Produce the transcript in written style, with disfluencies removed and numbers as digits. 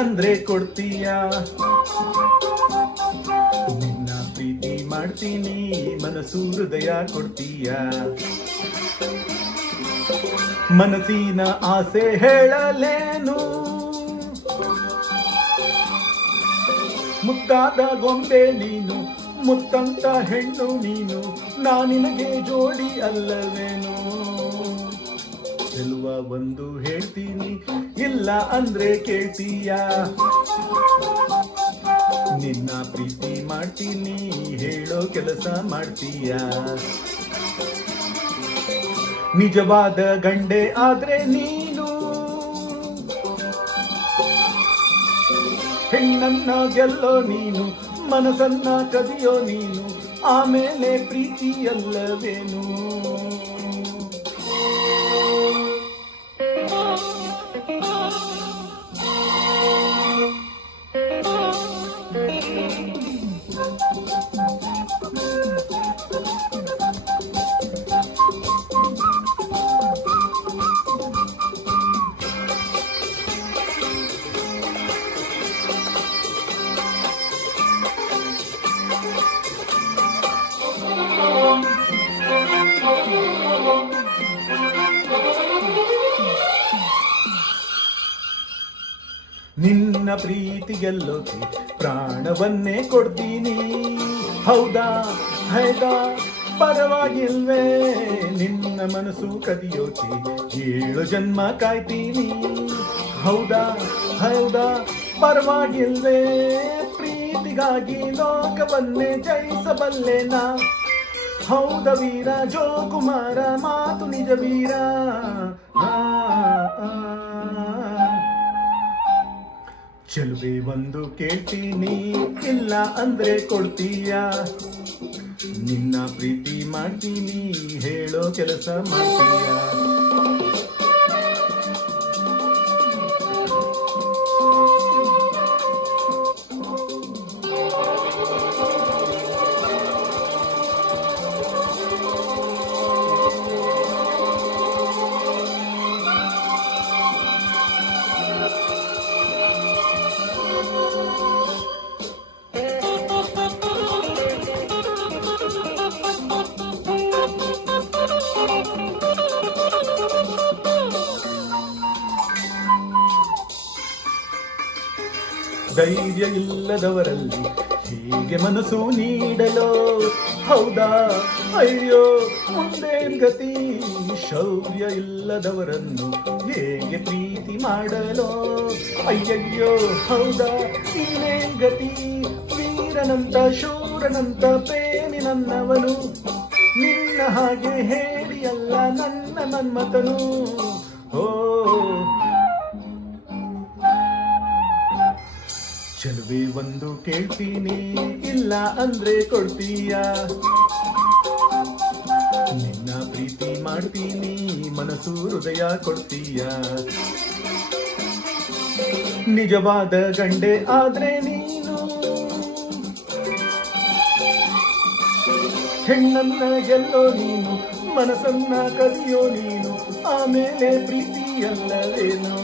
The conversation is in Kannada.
ಅಂದ್ರೆ ಕೊಡ್ತೀಯ. ನಿನ್ನ ಪ್ರೀತಿ ಮಾಡ್ತೀನಿ, ಮನಸ್ಸು ಹೃದಯ ಕೊಡ್ತೀಯ. ಮನಸ್ಸಿನ ಆಸೆ ಹೇಳಲೇನು, ಮುದ್ದಾದ ಗೊಂಬೆ ನೀನು, ಮುತ್ತಂತ ಹೆಣ್ಣು ನೀನು, ನಾನಿನಗೆ ಜೋಡಿ ಅಲ್ಲವೇನು. ಚೆಲುವ ಒಂದು ಹೇಳ್ತೀನಿ, ಇಲ್ಲ ಅಂದ್ರೆ ಕೇಳ್ತೀಯ. ನಿನ್ನ ಪ್ರೀತಿ ಮಾಡ್ತೀನಿ, ಹೇಳೋ ಕೆಲಸ ಮಾಡ್ತೀಯ. ನಿಜವಾದ ಗಂಡೆ ಆದ್ರೆ ನೀನು, ಹೆಣ್ಣನ್ನ ಗೆಲ್ಲೋ ನೀನು, ಮನಸ್ಸನ್ನ ಕದಿಯೋ ನೀನು, ಆಮೇಲೆ ಪ್ರೀತಿಯಲ್ಲವೇನು. ನಿನ್ನ ಪ್ರೀತಿ ಗೆಲ್ಲೋಕೆ ಪ್ರಾಣವನ್ನೇ ಕೊಡ್ತೀನಿ. ಹೌದಾ ಹೌದಾ ಪರವಾಗಿಲ್ವೇ, ನಿನ್ನ ಮನಸ್ಸು ಕದಿಯೋಕೆ 7 ಜನ್ಮ ಕಾಯ್ತೀನಿ. ಹೌದಾ ಹೌದಾ ಪರವಾಗಿಲ್ವೇ, ಪ್ರೀತಿಗಾಗಿ ಲೋಕವನ್ನೇ ಜಯಿಸಬಲ್ಲೆನಾ. ಹೌದ ವೀರ ಜೋಕುಮಾರ, ಮಾತು ನಿಜ ವೀರ. ಚೆಲುವೆ ಒಂದು ಕೇಳ್ತೀನಿ, ಇಲ್ಲ ಅಂದ್ರೆ ಕೊಡ್ತೀಯ. ನಿನ್ನ ಪ್ರೀತಿ ಮಾಡ್ತೀನಿ, ಹೇಳೋ ಕೆಲಸ ಮಾಡ್ತೀಯ. ಧೈರ್ಯ ಇಲ್ಲದವರಲ್ಲಿ ಹೀಗೆ ಮನಸ್ಸು ನೀಡಲೋ. ಹೌದಾ ಅಯ್ಯೋ ಮುಂದೇನ್ ಗತಿ, ಶೌರ್ಯ ಇಲ್ಲದವರನ್ನು ಹೇಗೆ ಪ್ರೀತಿ ಮಾಡಲೋ. ಅಯ್ಯಯ್ಯೋ ಹೌದಾ ಇನ್ನೇನ್ ಗತಿ, ವೀರನಂತ ಶೂರನಂತ ಪ್ರೇಮಿ ನನ್ನವನು, ನಿನ್ನ ಹಾಗೆ ಹೇಳಿಯಲ್ಲ ನನ್ನ ಮನ್ಮಥನು. ಓ ಚೆಲುವೆ ಒಂದು ಕೇಳ್ತೀನಿ, ಇಲ್ಲ ಅಂದ್ರೆ ಕೊಡ್ತೀಯ. ನಿನ್ನ ಪ್ರೀತಿ ಮಾಡ್ತೀನಿ, ಮನಸ್ಸು ಹೃದಯ ಕೊಡ್ತೀಯ. ನಿಜವಾದ ಗಂಡೆ ಆದ್ರೆ ನೀನು, ಹೆಣ್ಣನ್ನ ಗೆಲ್ಲೋ ನೀನು, ಮನಸ್ಸನ್ನ ಕದಿಯೋ ನೀನು, ಆಮೇಲೆ ಪ್ರೀತಿಯಲ್ಲವೇನು.